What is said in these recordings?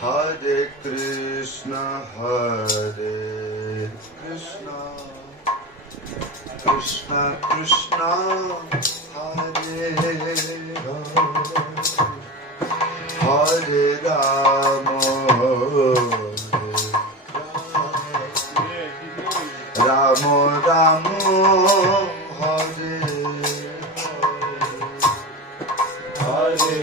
Hare Krishna, Krishna Krishna, Hare Hare, Hare Rama, Rama Rama, Hare Hare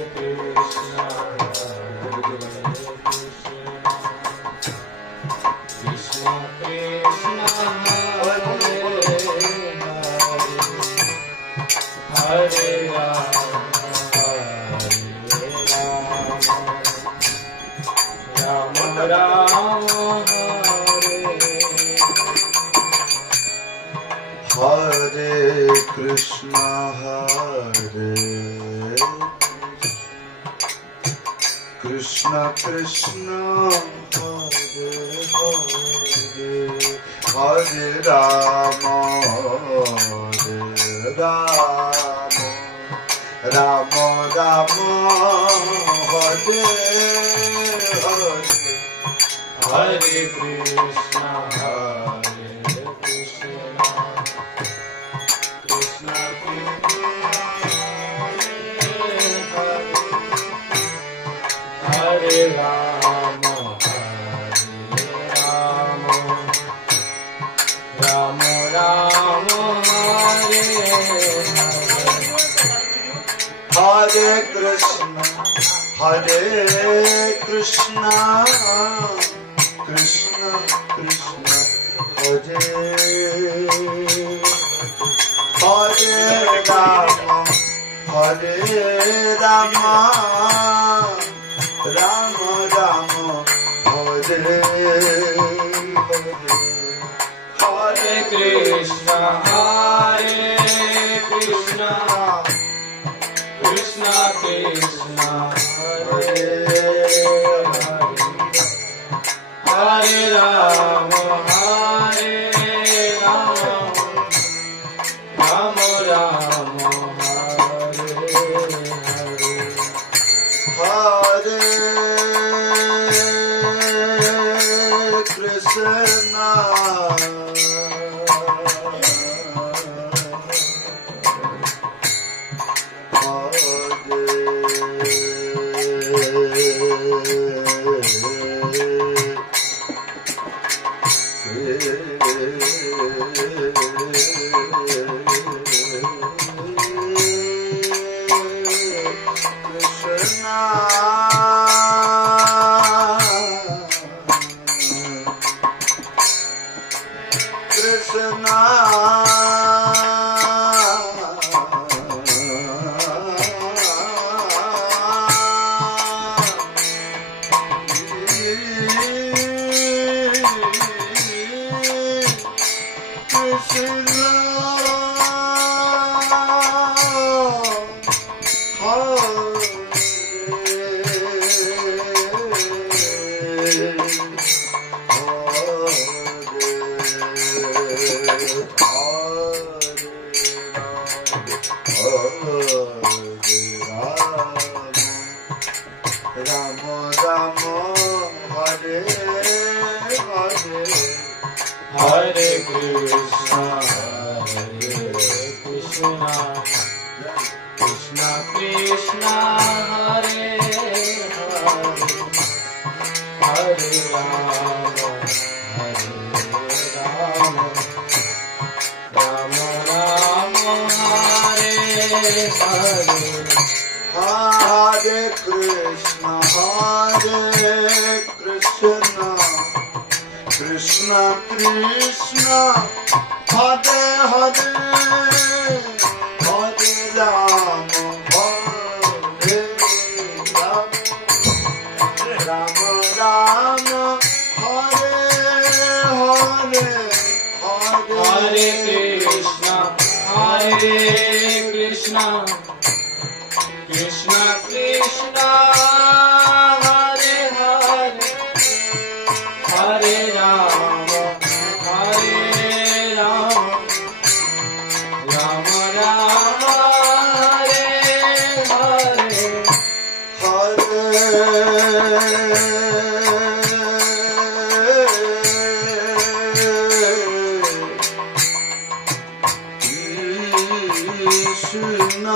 Krishna, Krishna Krishna, Hare Rama, Rama Rama, Hare Krishna, Krishna Krishna, Hare Rama, Rama Rama, Hare Hare, Hare Krishna, Krishna Hare Rama, Rama Rama, Hare Hare Krishna, Krishna Krishna, Hare Hare Rama, Rama Rama, Hare Hare Krishna, Krishna Krishna, Hare Hare Rama, Rama Rama, Hare Krishna, Hare Krishna, Krishna Krishna, Hare Hare, Hare Rama, Rama Rama, Hare Hare. Hare Krishna, Krishna Krishna, Hare Hare, Hare Rama, Rama Rama, Hare Hare, Hare Krishna, Krishna Krishna, Hare Hare, Hare Rama, Rama Rama, Hare Hare, Hare Krishna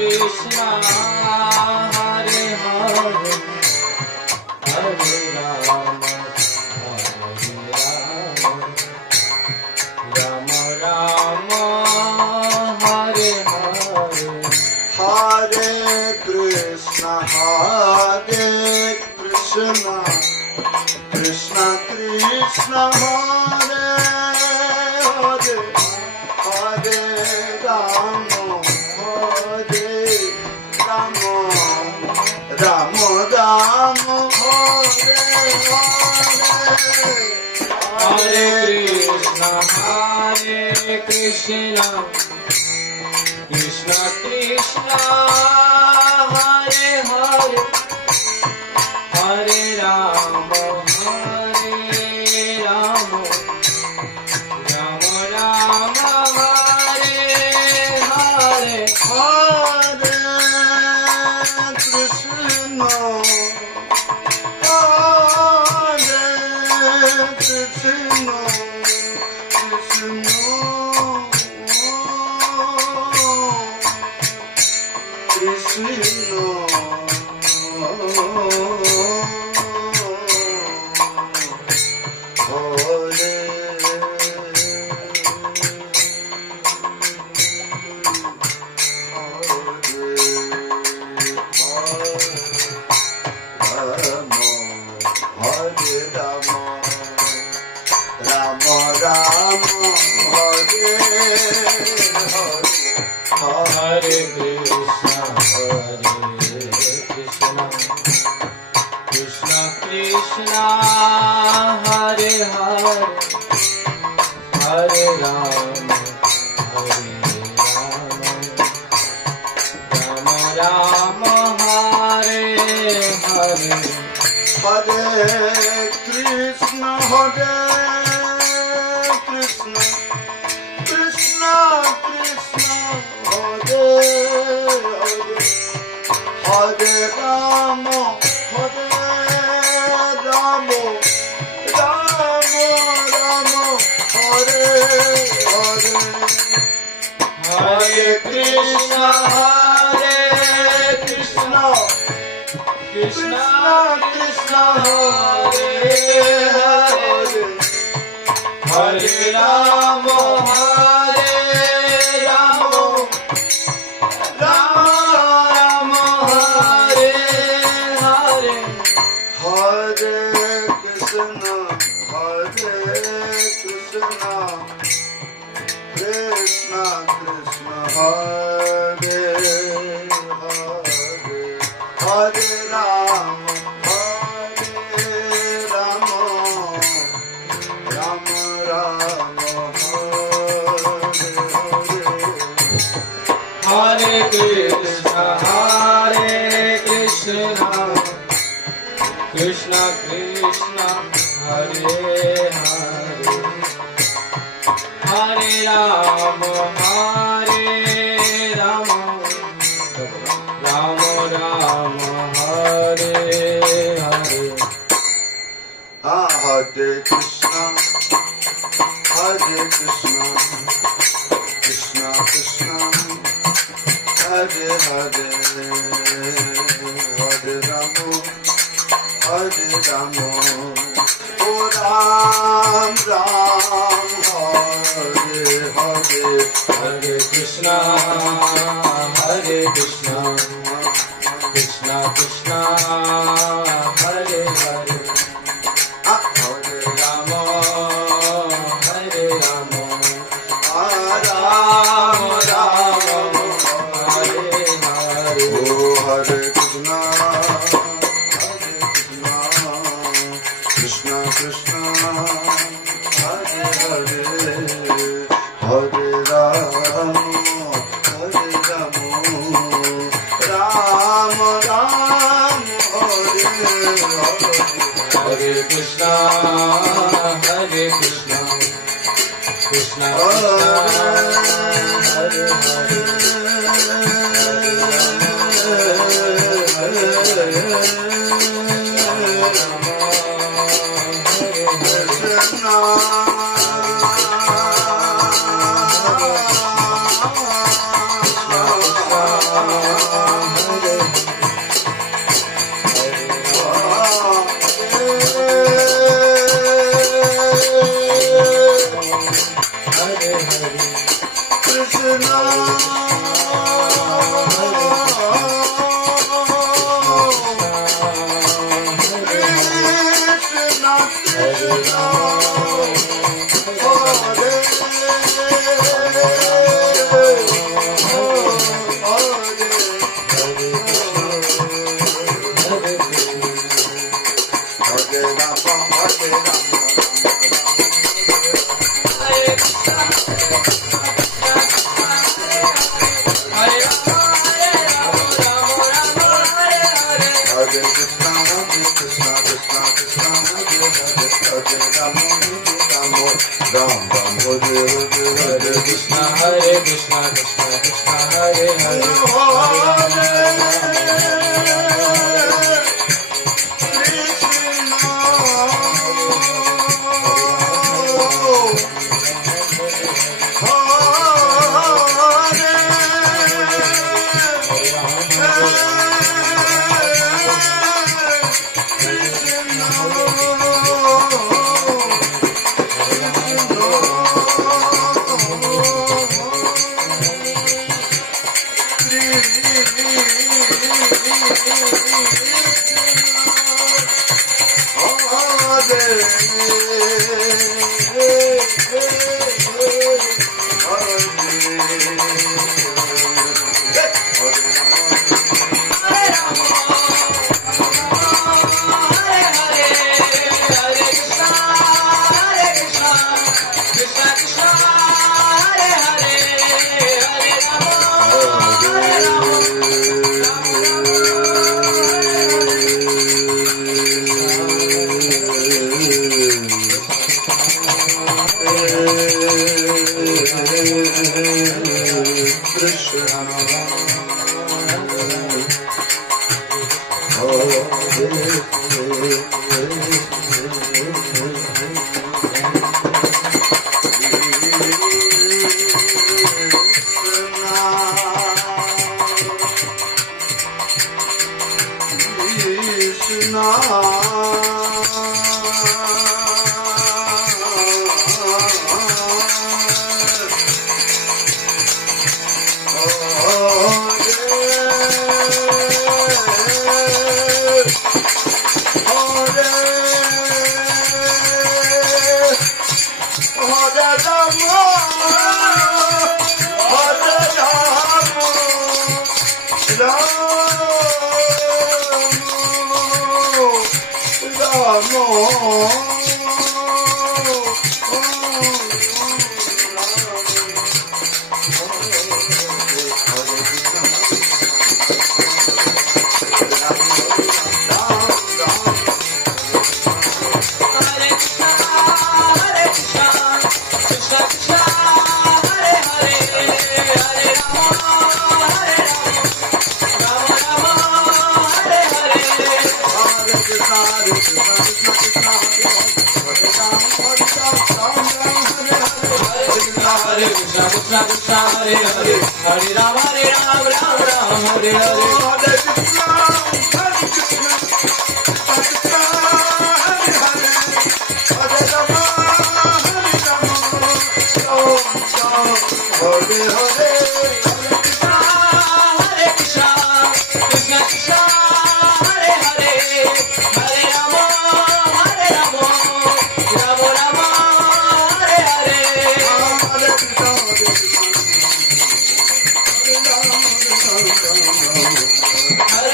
Krishna Hare Hare Hare Rama Rama Rama Hare Hare Hare Krishna Krishna Krishna Hare Hare Hare Rama Rama Rama Hare Hare Hare Krishna Krishna Krishna Hare Hare Hare Rama Rama Rama Hare Hare Hare Krishna Hare Krishna Krishna Krishna Hare Hare Hare Rama Rama Rama Hare Hare Hare Krishna Krishna Krishna Hare Hare Rama Rama Rama Hare Hare Hare Krishna Krishna Krishna Hare Hare Hare Rama Rama Hare Hare Hare Krishna Krishna Krishna Hare Hare Hare Rama Rama Rama Hare Krishna Krishna Krishna Hare Hare Hare Rama Rama Rama Hare Hare Hare Krishna Krishna Krishna Hare Hare Hare Rama O Ram Ram Hare Hare Hare Krishna Krishna, Hare Krishna, Krishna Krishna, Hare Hare, Hare Rama, Hare Rama, Rama Rama, Hare Hare. Oh Hare Krishna, Krishna Krishna, Hare Hare, Hare Rama, Hare Rama, Rama Rama, Hare Hare. Hare Krishna, Hare Krishna, Krishna Krishna, Hare Krishna, Hare Krishna, Krishna Krishna, Hare Hare Hare Hare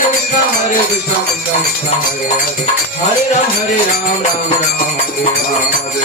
Krishna, Krishna Krishna, Hare Hare, Hare Ram, Ram Ram, Hare Hare.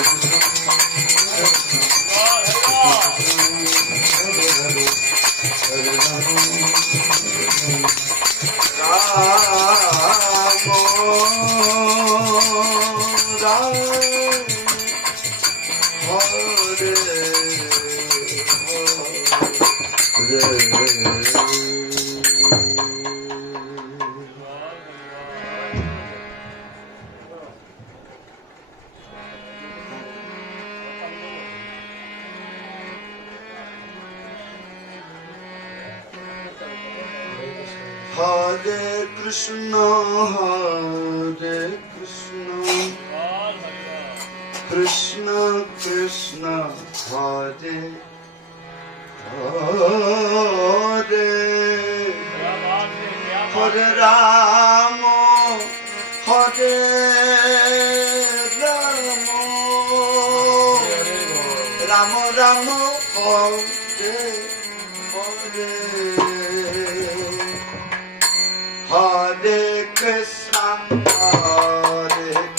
Hare Krishna, Hare Krishna, Krishna Krishna, Hare Hare, Hare Rama, Hare Rama, Rama Rama,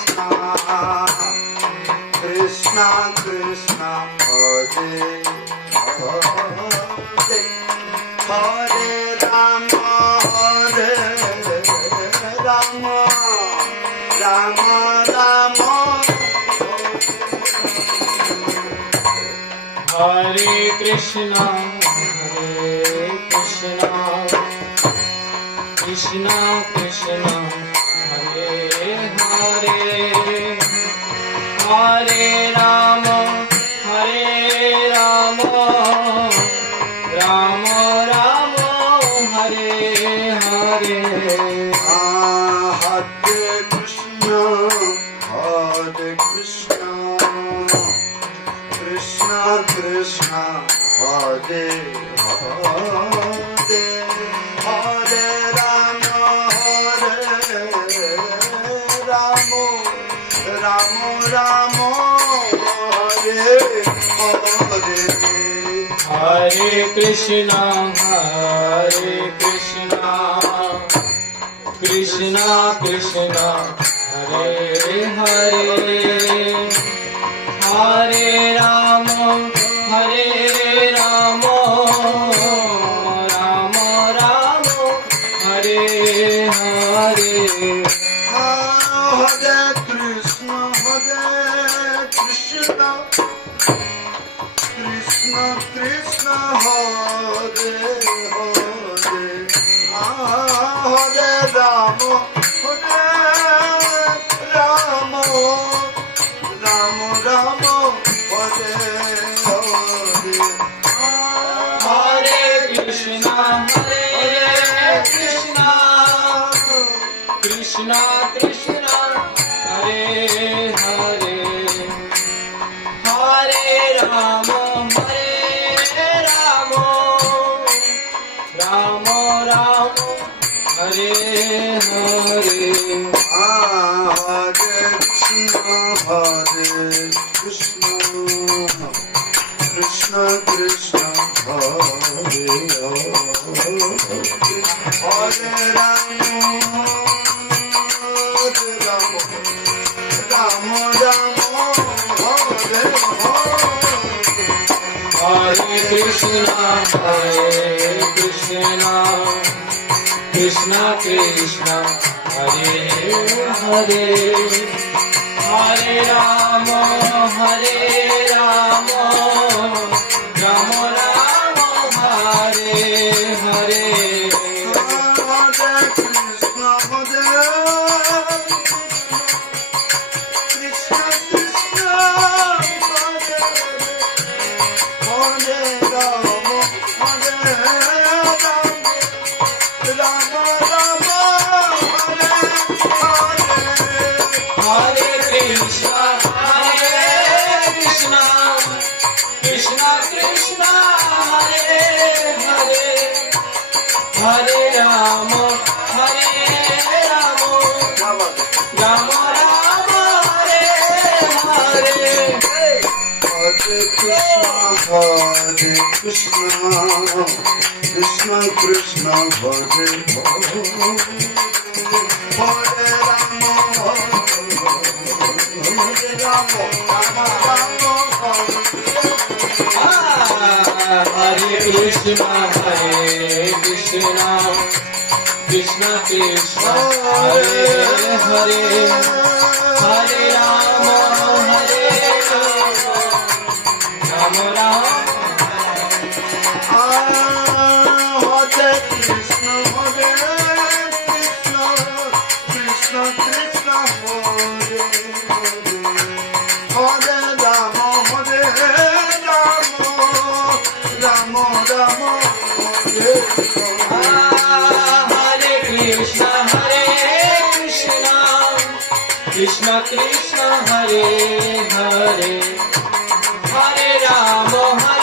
Hare Hare. Hare Krishna, Krishna Krishna, Hare Hare, Hare Rama, Hare Rama, Rama Rama. Hare Krishna, Hare Krishna, Krishna Krishna, Hare Hare, Hare Rama, Hare Rama, Rama Rama, Hare Hare. Hare Krishna, Hare Krishna, Krishna Krishna, Hare Hare, Hare Rama, Hare Rama, Rama Rama, Hare Hare. Hare Krishna, Hare Krishna, Krishna Krishna, Hare Hare, Hare Rama, Hare Rama, Rama Rama, Hare Hare. Hare Krishna, Hare Krishna, Krishna Krishna, Hare Hare, Hare Rama, Hare Rama, Rama Rama, Hare Hare. Hare Krishna, Hare Krishna, Krishna Krishna, Hare Hare, Hare Rama, Hare Rama, Rama Rama, Hare Hare. Hare Krishna, Krishna Krishna, Hare Hare, Hare Rama, Hare Rama, Rama Rama, Hare Hare. Hare Krishna, Hare Krishna, Krishna Krishna, Hare Hare, Hare Rama, Hare Rama, Rama Rama, Hare Hare. Hare Krishna, Krishna Krishna, Hare Rama, Hare Rama, Rama Rama, Hare Hare. Hare Krishna, Hare Krishna, Krishna Krishna, Hare Hare, Hare Rama, Hare Rama, Rama Rama, Hare Hare. Hare Krishna, Krishna Krishna Krishna Hare Hare Hare Rama Hare Rama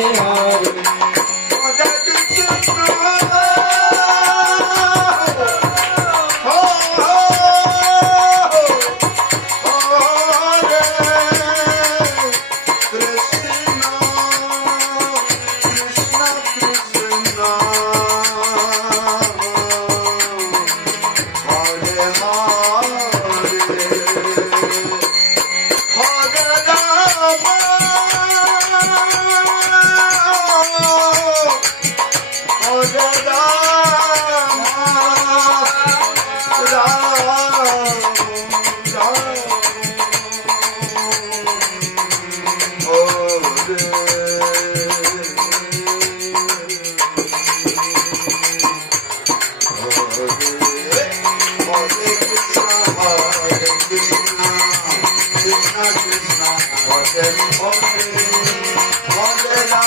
Rama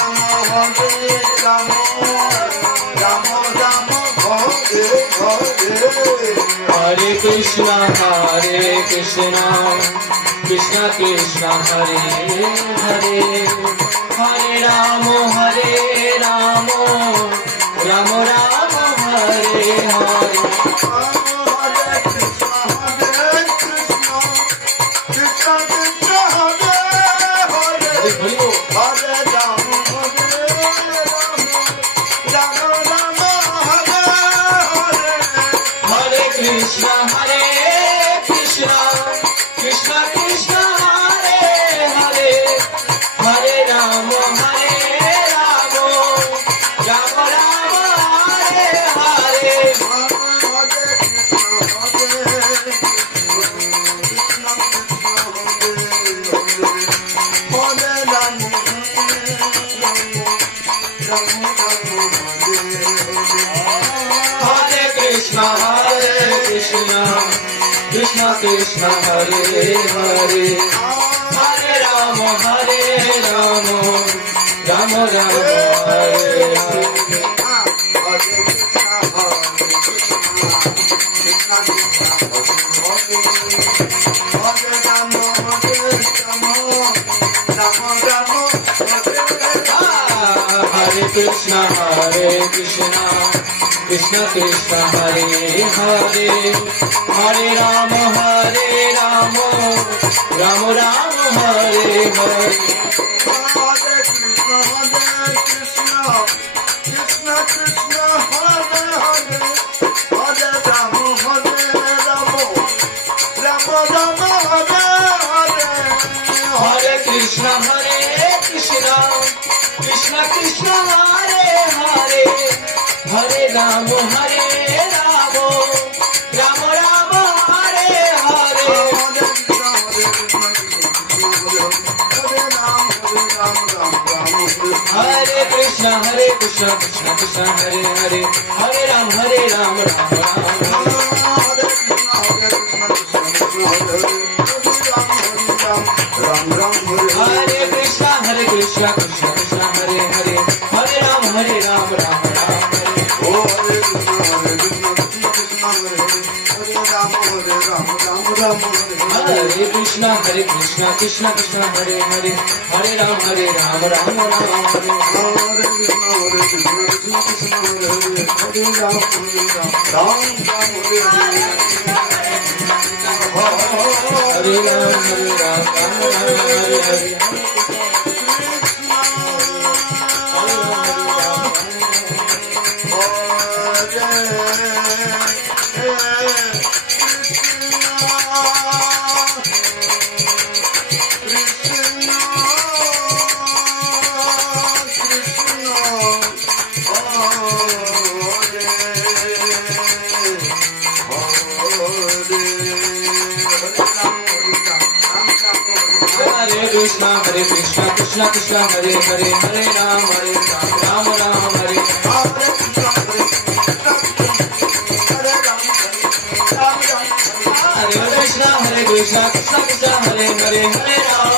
Rama Hare Krishna Krishna Krishna Hare Hare Hare Rama Rama Rama Hare Krishna Krishna Krishna Hare Hare Rama Rama Rama Hare Hare Krishna Krishna Krishna Hare Hare Hare Rama Rama Rama Hare Hare Hare Krishna Krishna Krishna Hare Hare Hare Rama Rama Rama Hare Hare Krishna Krishna Krishna Hare Hare Hare Rama Rama Rama Hare Hare Hare Krishna Krishna Krishna Hare Hare Hare Rama Rama Rama Hare Hare Hare Krishna Krishna Krishna Hare Hare Hare Rama Rama Rama Hare Hare Hare Krishna Krishna Krishna Hare Hare Hare Rama Rama Rama Hare Hare Hare Krishna Krishna Krishna Hare Hare Hare Rama Rama Rama Hare Krishna Krishna Krishna Hare Hare Hare Rama Rama Rama Hare Krishna Krishna Krishna Hare Hare Hare Rama Rama Rama Hare Krishna Krishna Krishna Hare Hare Hare Ram Ram Ram Hare Hare Krishna Krishna Krishna Hare Hare Hare Ram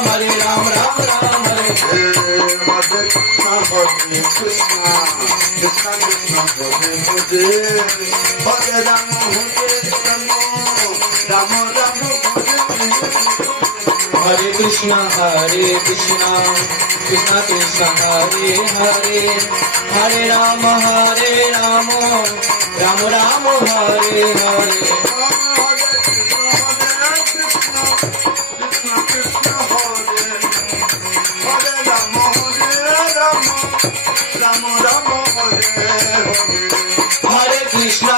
Ram Ram Hare Hare Krishna Krishna Krishna Hare Hare Hare Ram Ram Ram Hare Hare Hare Krishna Krishna Krishna Hare Hare Hare Ram Ram Ram Hare Hare Hare Krishna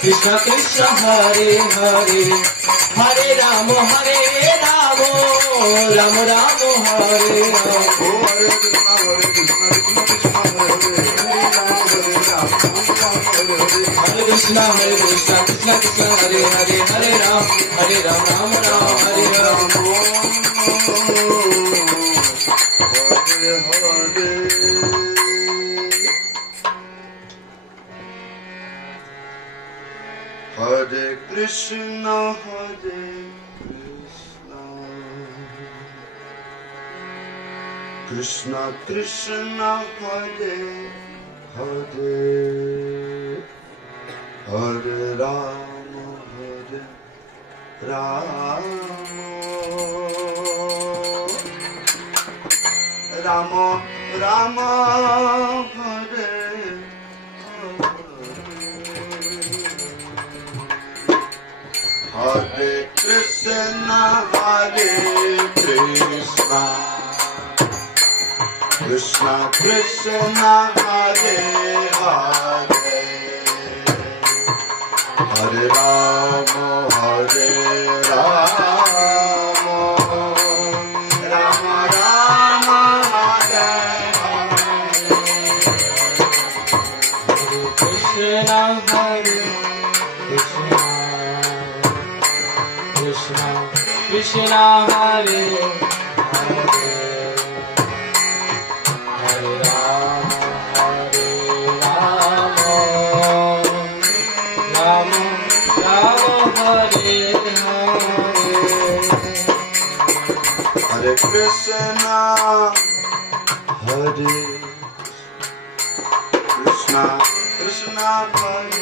Krishna Krishna Hare Hare Hare Ram Ram Hare Hare Krishna Krishna Krishna Hare Hare Hare Rama Rama Rama Hare Hare Krishna Krishna Krishna Hare Hare Hare Rama Rama Rama Hare Krishna Hare Krishna Krishna Hare Hare Hare Ram Ram Hare Hare Hare Krishna Krishna Krishna Hare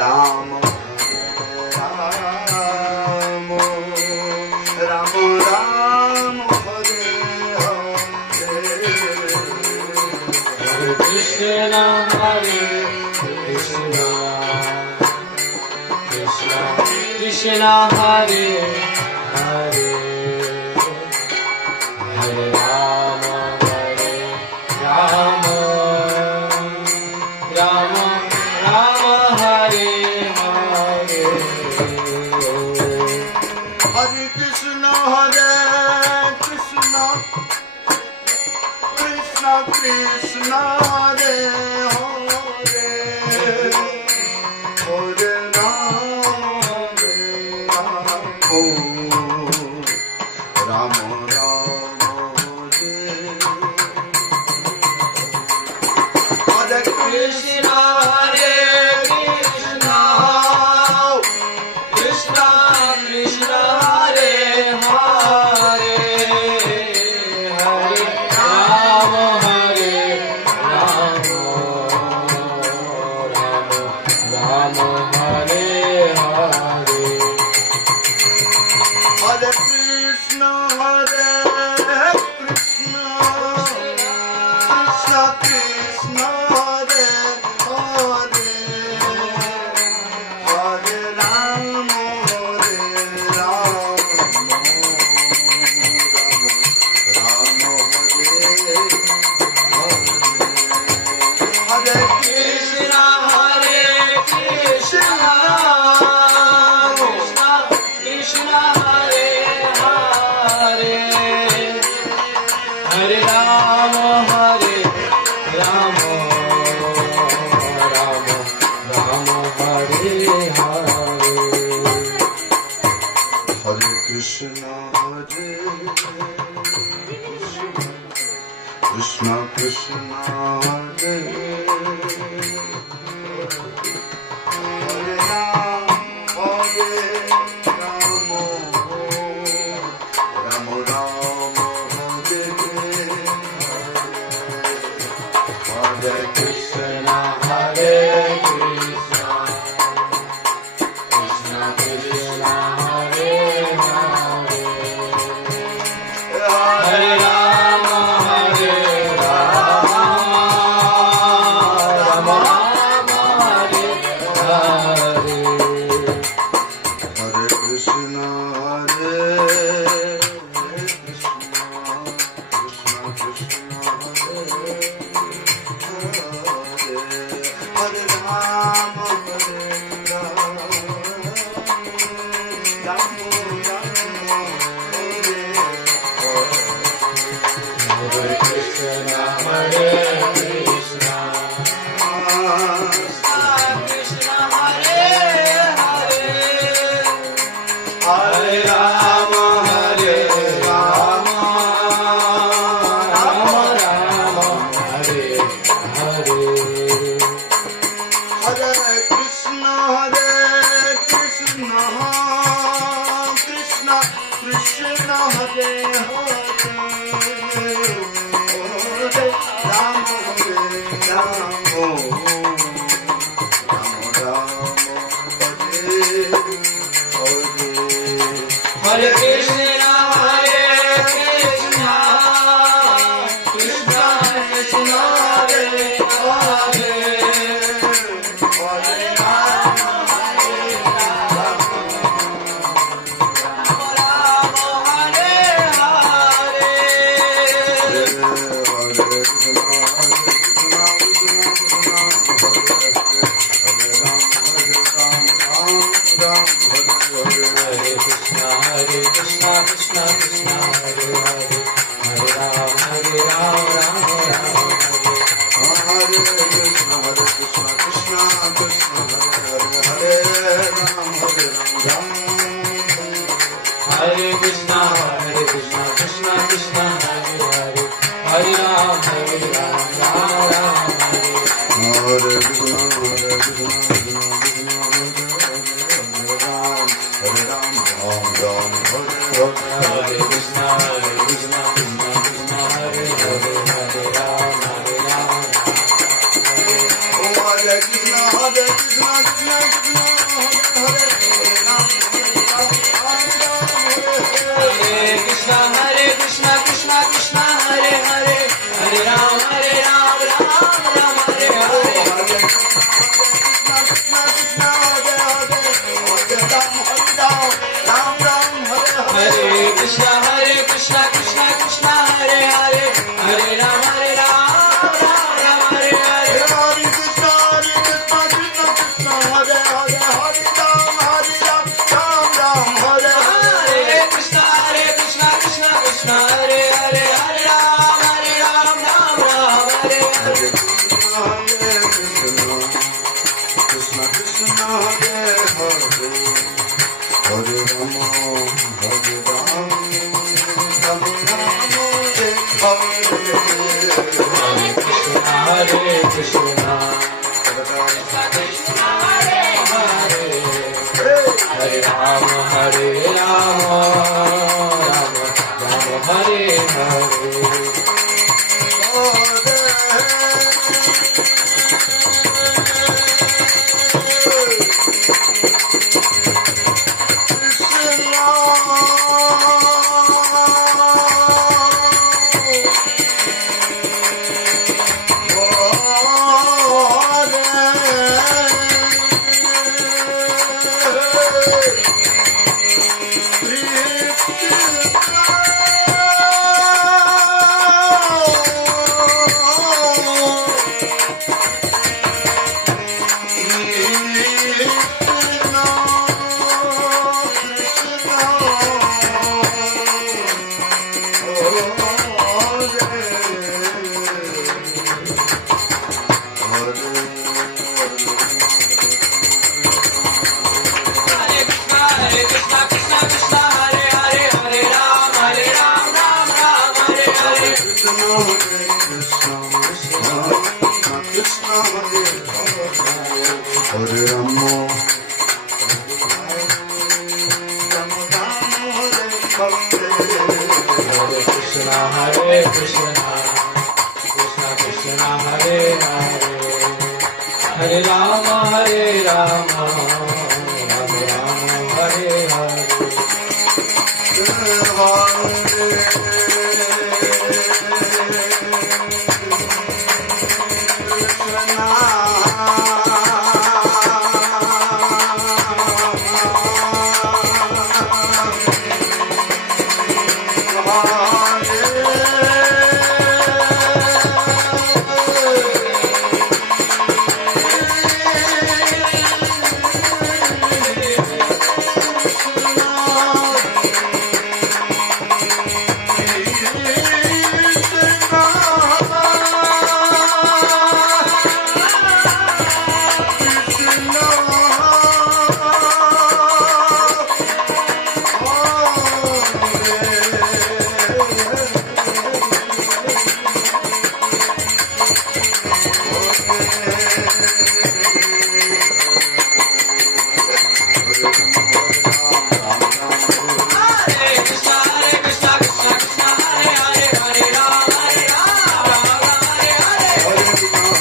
Ram Ram Ram Hare Hare Krishna Krishna Krishna Krishna Hare Hare Hare Ram Ram Ram Hare Hare Hare Krishna Krishna Krishna Hare Hare Hare Ram Hare Krishna Krishna Krishna Hare Hare Hare Ram Krishna Hare Krishna Krishna Krishna Hare Hare Hare Rama Hare Rama Rama Hare Hare Krishna Hare Krishna Krishna Krishna Hare Hare Hare Rama Hare Rama Rama Rama Hare Hare Hare Krishna Hare Krishna Krishna Hare Hare Ram Hare Rama Rama Rama Hare Hare Krishna Hare Krishna Krishna Krishna Hare Hare Hare Rama Hare Rama Rama Rama Hare Hare Hare Krishna Hare Krishna Krishna Krishna Hare Hare Rama Hare Rama Rama Rama Hare Hare Krishna Hare Krishna Krishna Hare Hare Hare Rama Hare Rama Rama Rama Hare Hare Hare Krishna Hare Krishna Krishna Krishna Hare Hare Hare Rama Hare Rama Rama Rama Hare Hare Hare Krishna Hare Krishna Krishna Krishna Hare Hare Hare Rama Hare Rama Rama Hare Hare Hare Krishna Krishna Krishna Hare Hare Hare Rama Rama Rama Hare Krishna Krishna Krishna Hare Hare Hare Rama Rama Rama Hare Krishna Krishna Krishna Hare Hare Hare Rama Hare Krishna Krishna Krishna Hare Hare Hare Rama Rama Rama Hare Hare Hare Krishna Krishna Krishna Hare Hare Hare Rama Rama Hare Hare Hare Krishna Krishna Hare Hare Hare Rama Rama Hare Hare Krishna Krishna Hare Hare Hare Rama Hare Rama Bhakti Hare Krishna Krishna Krishna Hare Hare Hare Rama Rama Hare Hare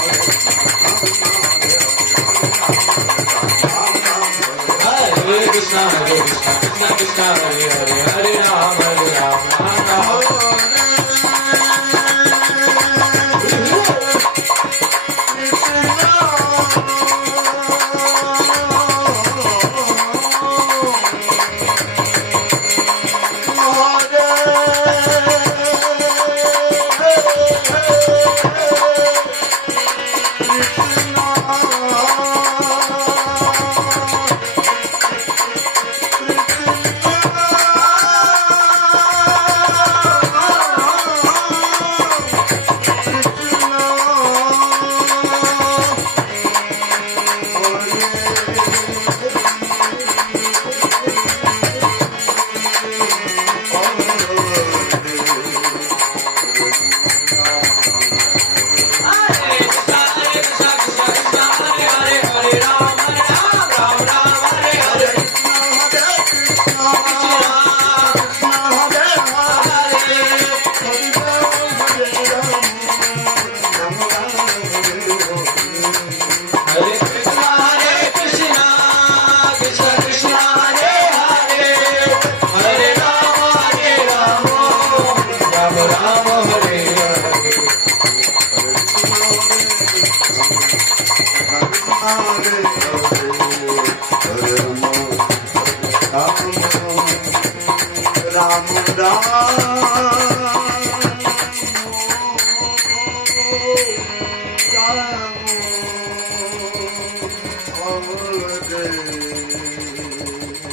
Krishna Krishna Hare Hare Hare Rama Rama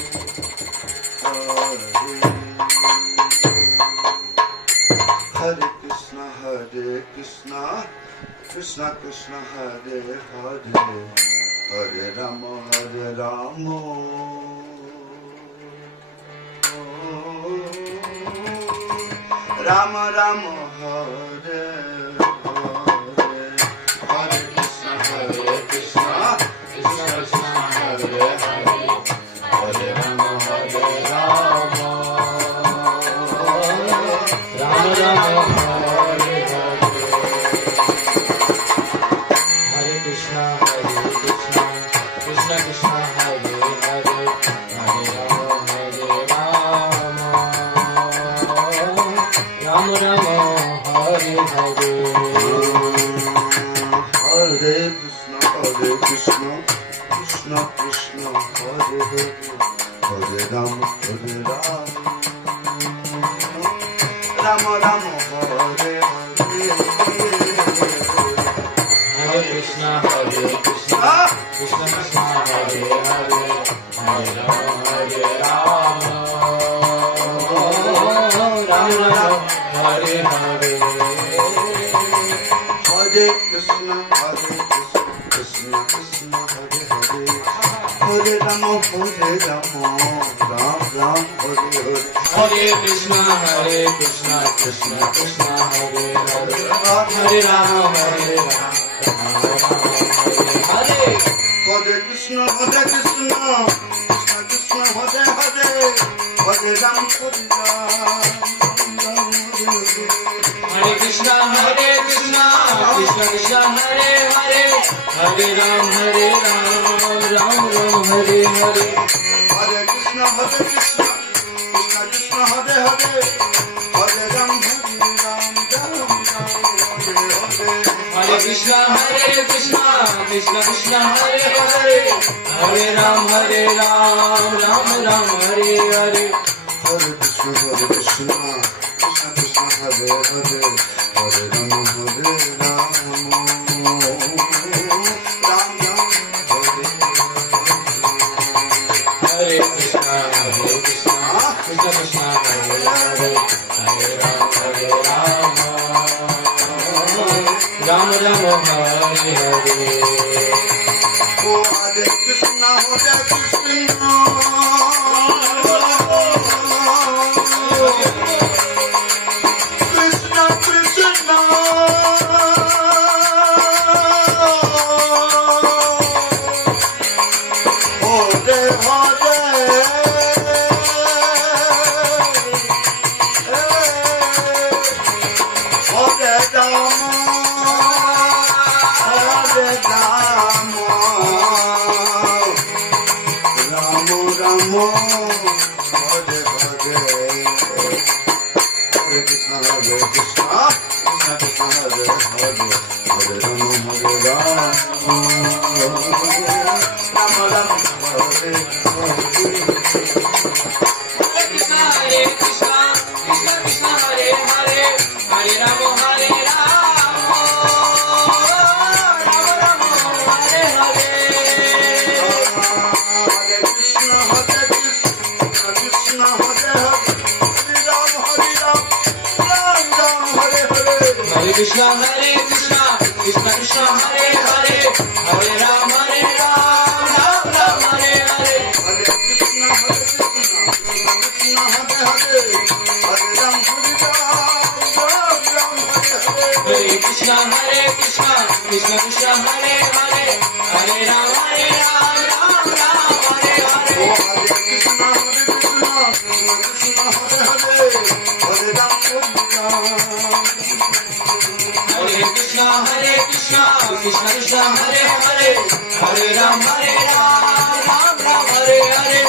Rama Hare Hare Hare Krishna Krishna Krishna Hare Hare Hare Rama Hare Rama Rama Rama Hare Hare Hare Krishna Krishna Krishna Hare Hare Hare Rama Hare Rama Rama Rama Hare Hare Hare Krishna Krishna Krishna Hare Hare Hare Rama Rama Rama Hare Hare Hare Krishna Krishna Krishna Hare Hare Hare Rama Hare Rama Rama Rama Hare Hare Hare Krishna Krishna Krishna Hare Hare Hare Rama Ram Ram Hare Hare Hare Krishna Krishna Krishna Hare Hare Hare Rama Hare Rama Hare Hare Krishna Krishna Krishna Hare Hare Hare Hare Ram, Hare Ram, Hare Krishna, Krishna Krishna, Hare Hare, Hare Ram, Ram Ram, Hare Hare. Hare Krishna, Krishna Krishna, Hare Hare, Hare Ram, Ram Ram, Hare Hare. Hare Krishna, Krishna Krishna, Hare Hare, Hare Ram, Ram Ram, Hare Hare. Hare Krishna, Krishna Krishna, Hare Hare, Hare Ram, Ram Ram, Hare Hare Krishna, Krishna Krishna, Hare Hare, Hare Ram, Ram Ram, Hare Hare. Oh, Hare Krishna, Krishna Krishna, Hare Hare, Hare Krishna, Krishna Krishna, Hare Hare, Hare Ram, Ram Ram, Hare Hare. Hare Krishna, Krishna Krishna, Hare Hare, Hare Ram, Ram Ram, Hare Hare. Hare Krishna, Krishna Krishna, Hare Hare, Hare Ram, Ram Ram, Hare Hare. Oh, Hare Krishna, Krishna Krishna, Hare Hare, Hare Ram, Hare Krishna, Krishna Krishna, Hare Hare, Hare Ram, Ram Ram, Hare Hare.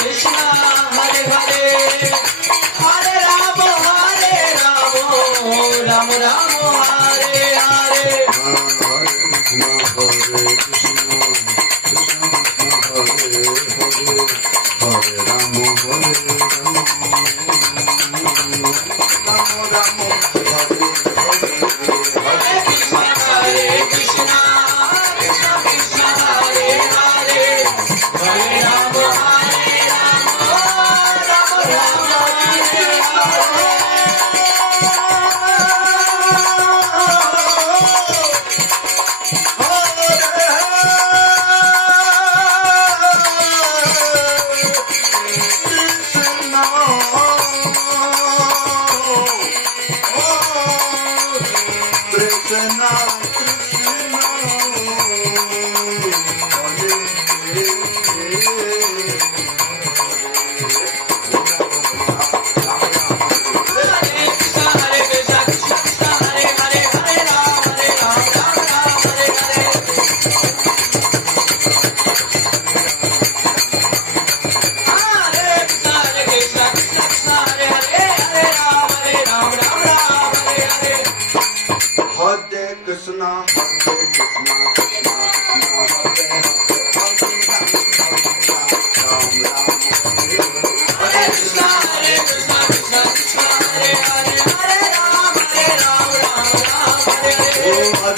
Krishna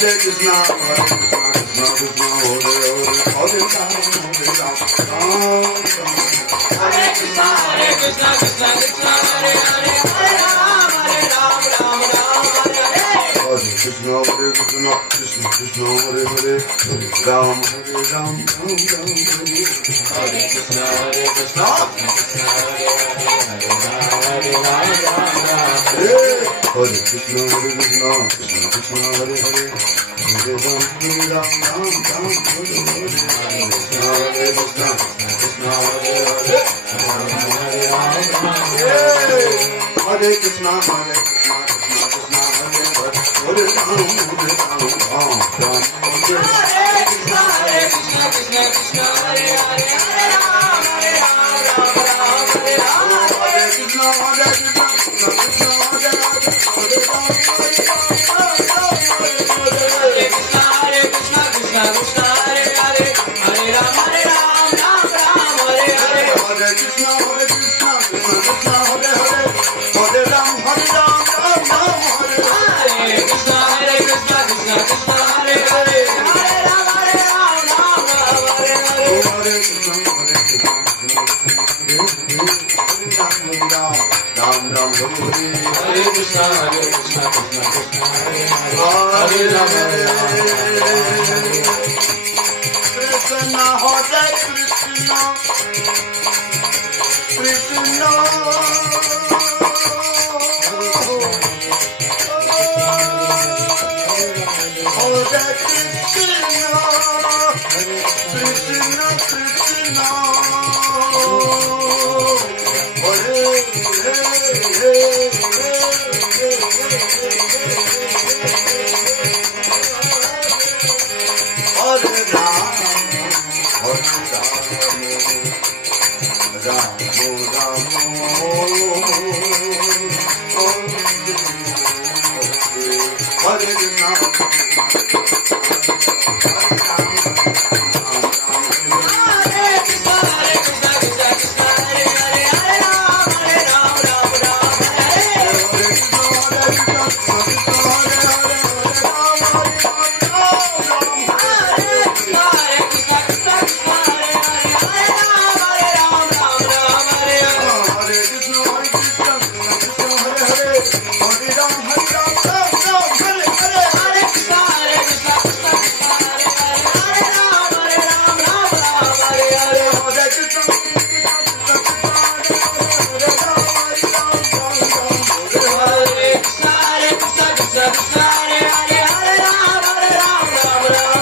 Krishna, Krishna, Hare Hare Ram, Hare Krishna, Krishna Krishna, Hare Hare, Hare Ram, Ram Ram, Hare Hare. Hare Krishna, Krishna Krishna, Hare Hare, Ram Hare Ram, Ram Ram, Hare Hare Krishna, Krishna Krishna, Hare Hare, Hare Ram, Ram Ram. Hare. Hare Krishna, Krishna Krishna, Hare Hare, Hare Ram, Ram Ram, Hare Hare. Hare Krishna, Krishna Hare Hare, Hare Ram, Hare Krishna, Hare Krishna, Krishna Krishna, Hare Hare, Hare Ram, Ram Ram, Hare Hare. Hare Krishna, Krishna Krishna, Hare Hare, Hare Ram, Ram Ram, Hare Ram. Hare Krishna, Hare Krishna, Krishna Krishna, Hare Hare, Hare Ram, Hare Krishna, Krishna Krishna, Hare Hare, Hare Ram, Ram Ram, Hare Hare. Hare Krishna, Hare Krishna, Krishna Krishna, Hare Hare, Hare Ram, Ram Ram, Hare Hare. Hare Krishna, Krishna Krishna, Hare Hare, Hare Ram, Ram Ram, Hare Hare. Hare Krishna, Hare Krishna, Ram Ram, Hare Hare. Hare Krishna, Krishna Krishna, Hare Hare, Hare Hare Ram, Hare. Ram Ram.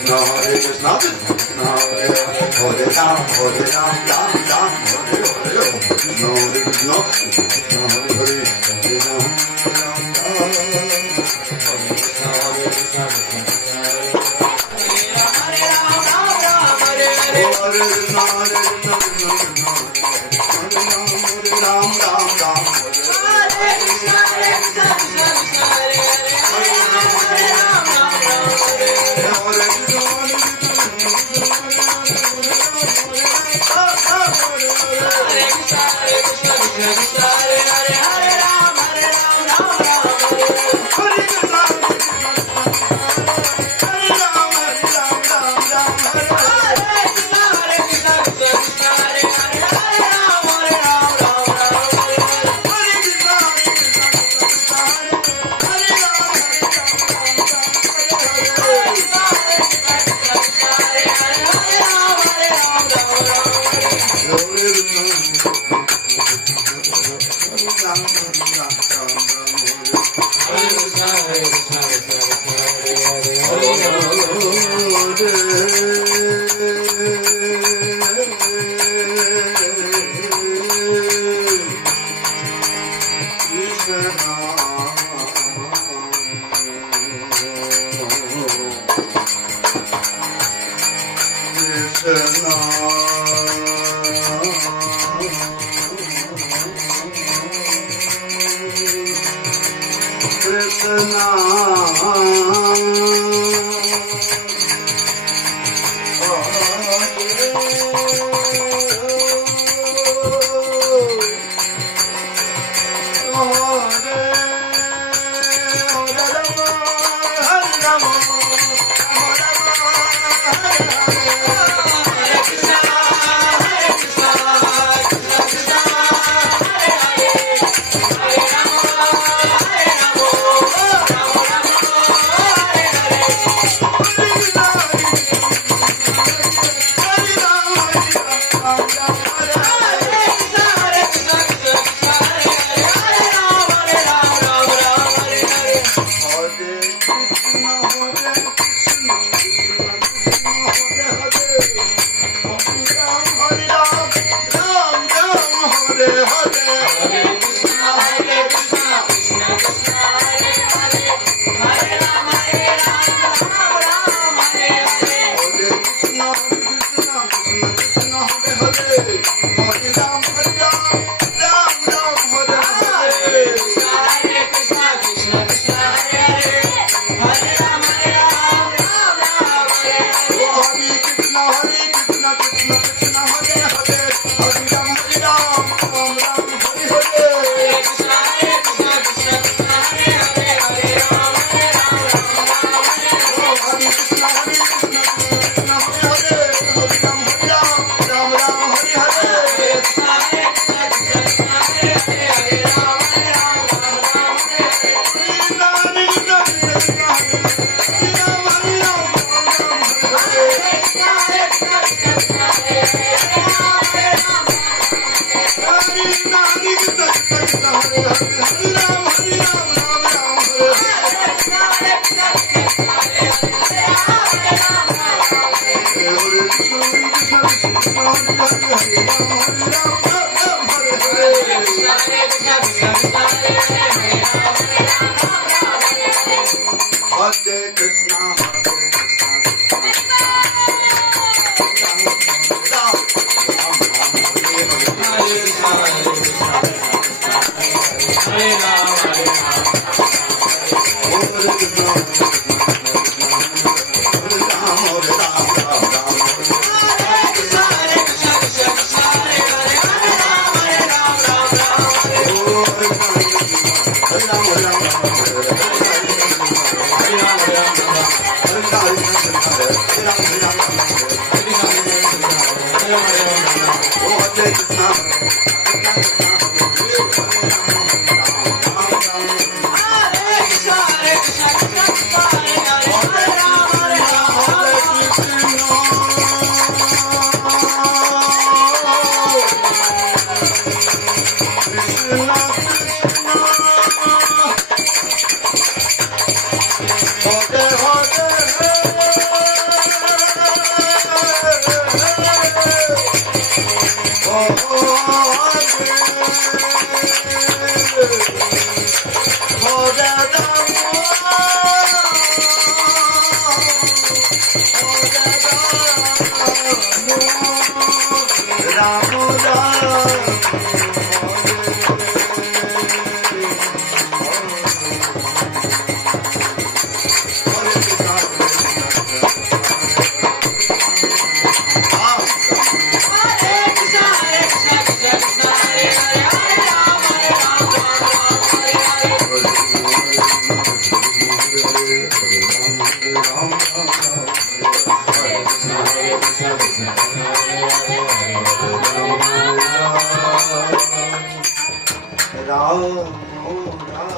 Krishna, Hare Krishna, Hare Krishna, Krishna Krishna, Hare Ram, Ram Ram, Hare Hare. Oh, Ram Ram